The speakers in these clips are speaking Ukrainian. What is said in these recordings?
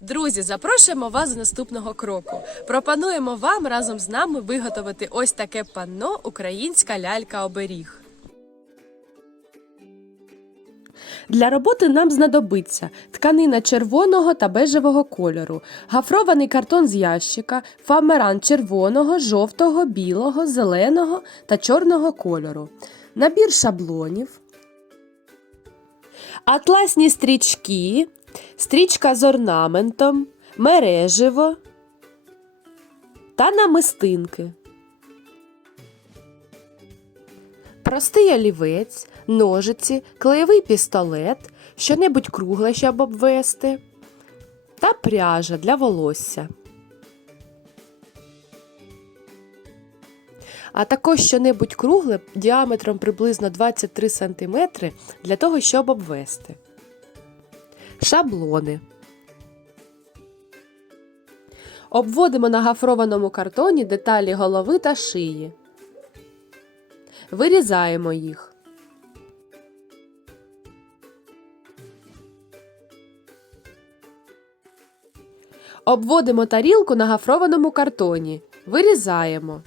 Друзі, запрошуємо вас до наступного кроку. Пропонуємо вам разом з нами виготовити ось таке панно Українська лялька оберіг. Для роботи нам знадобиться тканина червоного та бежевого кольору, гафрований картон з ящика, фоамеран червоного, жовтого, білого, зеленого та чорного кольору, набір шаблонів, атласні стрічки, стрічка з орнаментом, мереживо та намистинки. Простий олівець, ножиці, клеєвий пістолет, що-небудь кругле, щоб обвести, та пряжа для волосся. А також що-небудь кругле діаметром приблизно 23 см для того, щоб обвести. Шаблони. Обводимо на гафрованому картоні деталі голови та шиї. Вирізаємо їх. Обводимо тарілку на гафрованому картоні. Вирізаємо.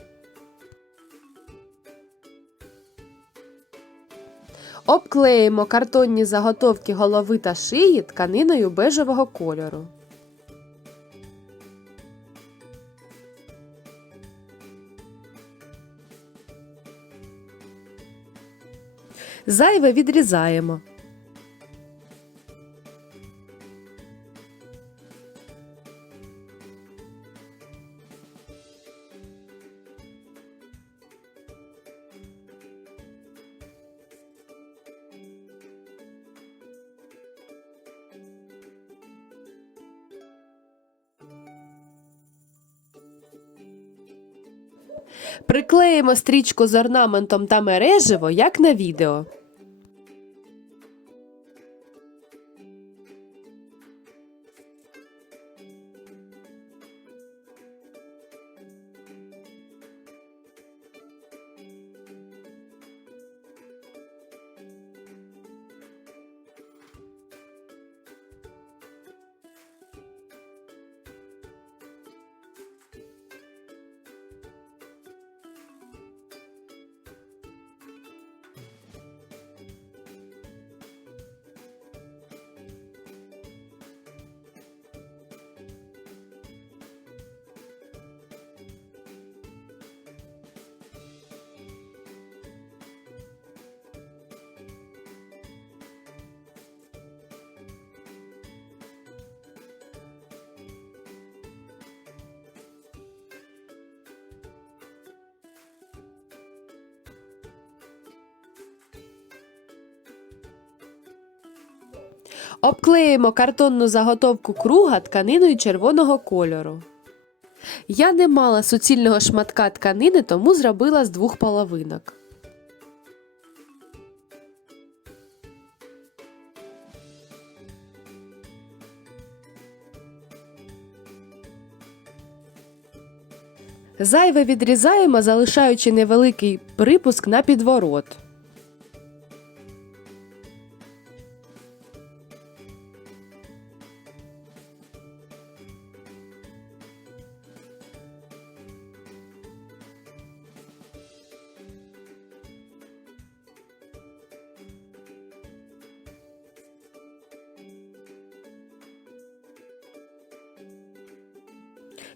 Обклеїмо картонні заготовки голови та шиї тканиною бежевого кольору. Зайве відрізаємо. Приклеїмо стрічку з орнаментом та мереживо, як на відео. Обклеїмо картонну заготовку круга тканиною червоного кольору. Я не мала суцільного шматка тканини, тому зробила з двох половинок. Зайве відрізаємо, залишаючи невеликий припуск на підворот.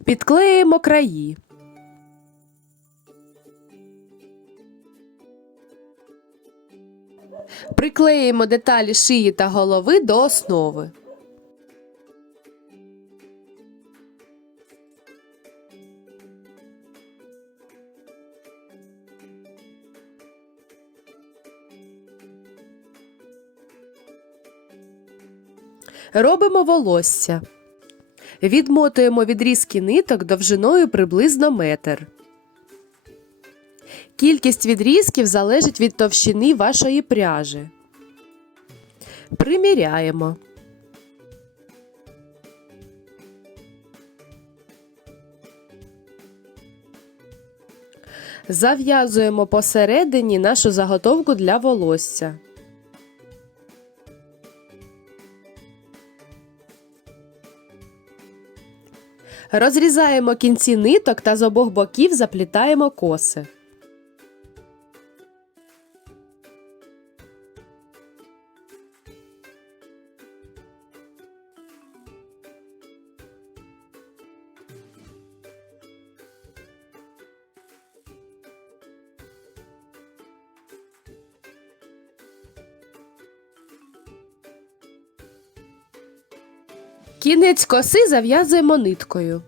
Підклеїмо краї. Приклеїмо деталі шиї та голови до основи. Робимо волосся. Відмотуємо відрізки ниток довжиною приблизно метр. Кількість відрізків залежить від товщини вашої пряжі. Приміряємо. Зав'язуємо посередині нашу заготовку для волосся. Розрізаємо кінці ниток та з обох боків заплітаємо коси. Кінець коси зав'язуємо ниткою.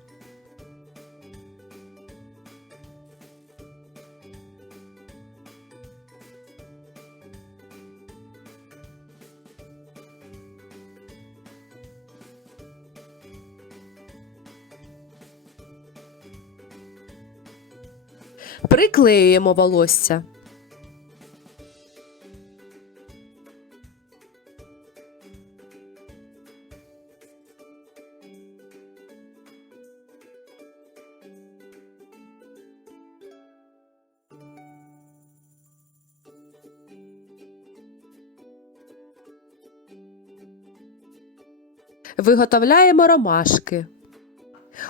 Приклеюємо волосся. Виготовляємо ромашки.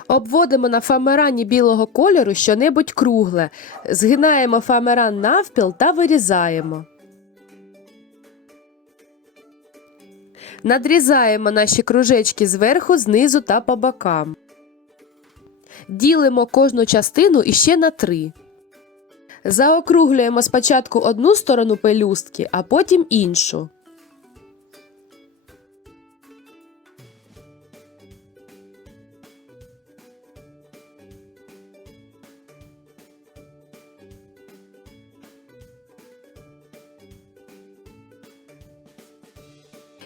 Обводимо на фоамирані білого кольору щонебудь кругле, згинаємо фоамиран навпіл та вирізаємо. Надрізаємо наші кружечки зверху, знизу та по бокам. Ділимо кожну частину іще на три. Заокруглюємо спочатку одну сторону пелюстки, а потім іншу.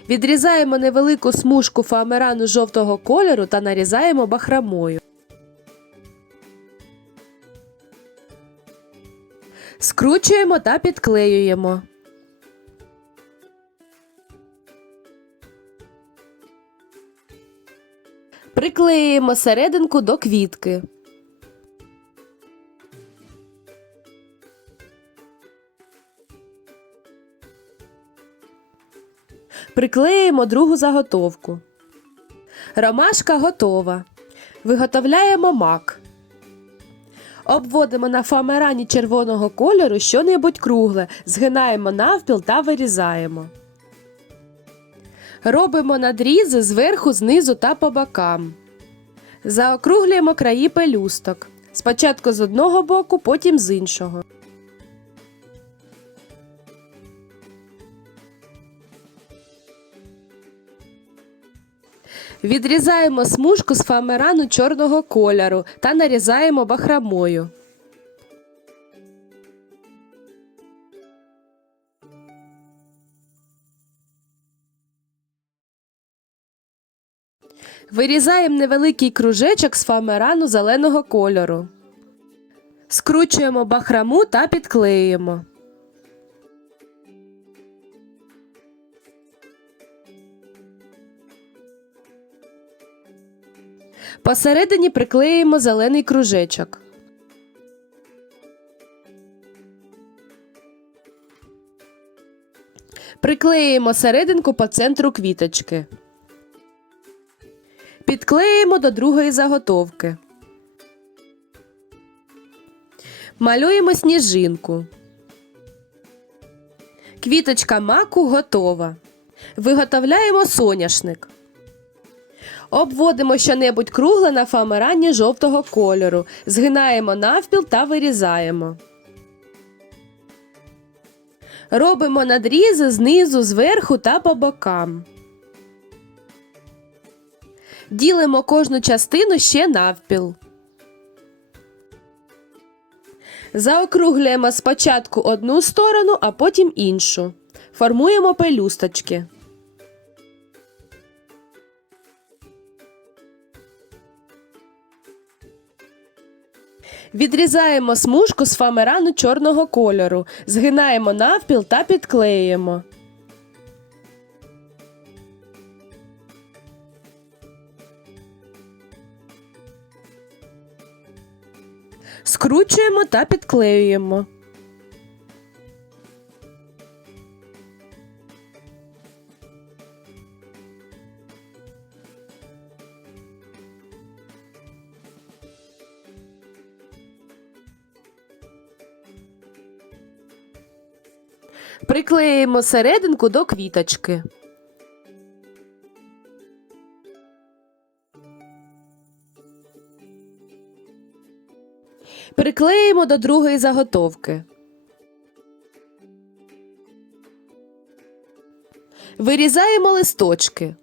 Відрізаємо невелику смужку фоамирану жовтого кольору та нарізаємо бахрамою. Скручуємо та підклеюємо. Приклеюємо серединку до квітки. Приклеїмо другу заготовку. Ромашка готова. Виготовляємо мак. Обводимо на фоамирані червоного кольору щонебудь кругле, згинаємо навпіл та вирізаємо. Робимо надрізи зверху, знизу та по бокам. Заокруглюємо краї пелюсток. Спочатку з одного боку, потім з іншого. Відрізаємо смужку з фоамирану чорного кольору та нарізаємо бахрамою. Вирізаємо невеликий кружечок з фоамирану зеленого кольору. Скручуємо бахраму та підклеюємо. Посередині приклеїмо зелений кружечок. Приклеїмо серединку по центру квіточки. Підклеїмо до другої заготовки. Малюємо сніжинку. Квіточка маку готова. Виготовляємо соняшник. Обводимо щонебудь кругле на фоамирані жовтого кольору, згинаємо навпіл та вирізаємо. Робимо надрізи знизу, зверху та по бокам. Ділимо кожну частину ще навпіл. Заокруглюємо спочатку одну сторону, а потім іншу. Формуємо пелюсточки. Відрізаємо смужку з фамерану чорного кольору, згинаємо навпіл та підклеїмо. скручуємо та підклеюємо. Приклеїмо серединку до квіточки. Приклеїмо до другої заготовки. Вирізаємо листочки.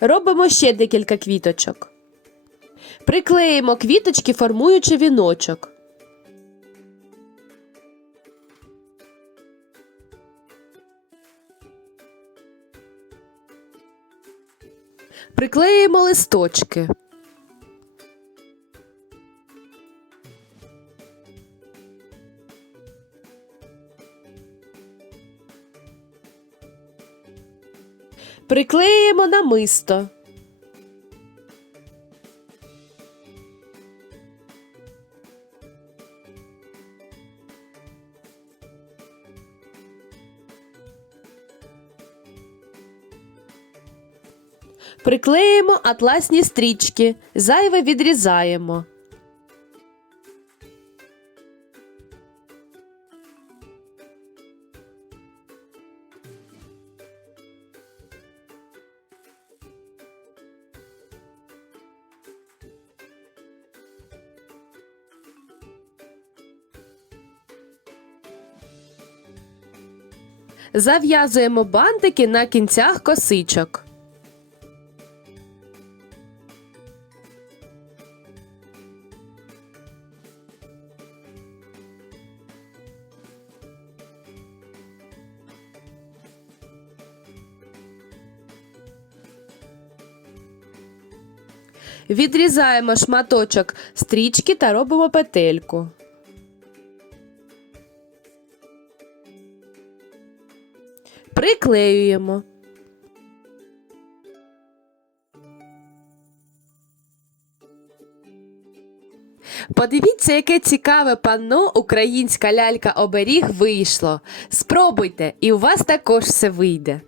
Робимо ще декілька квіточок. Приклеїмо квіточки, формуючи віночок. Приклеїмо листочки. Приклеїмо намисто. Приклеїмо атласні стрічки, зайве відрізаємо. Зав'язуємо бантики на кінцях косичок. Відрізаємо шматочок стрічки та робимо петельку. Приклеюємо. Подивіться, яке цікаве панно українська лялька оберіг вийшло. Спробуйте, і у вас також все вийде.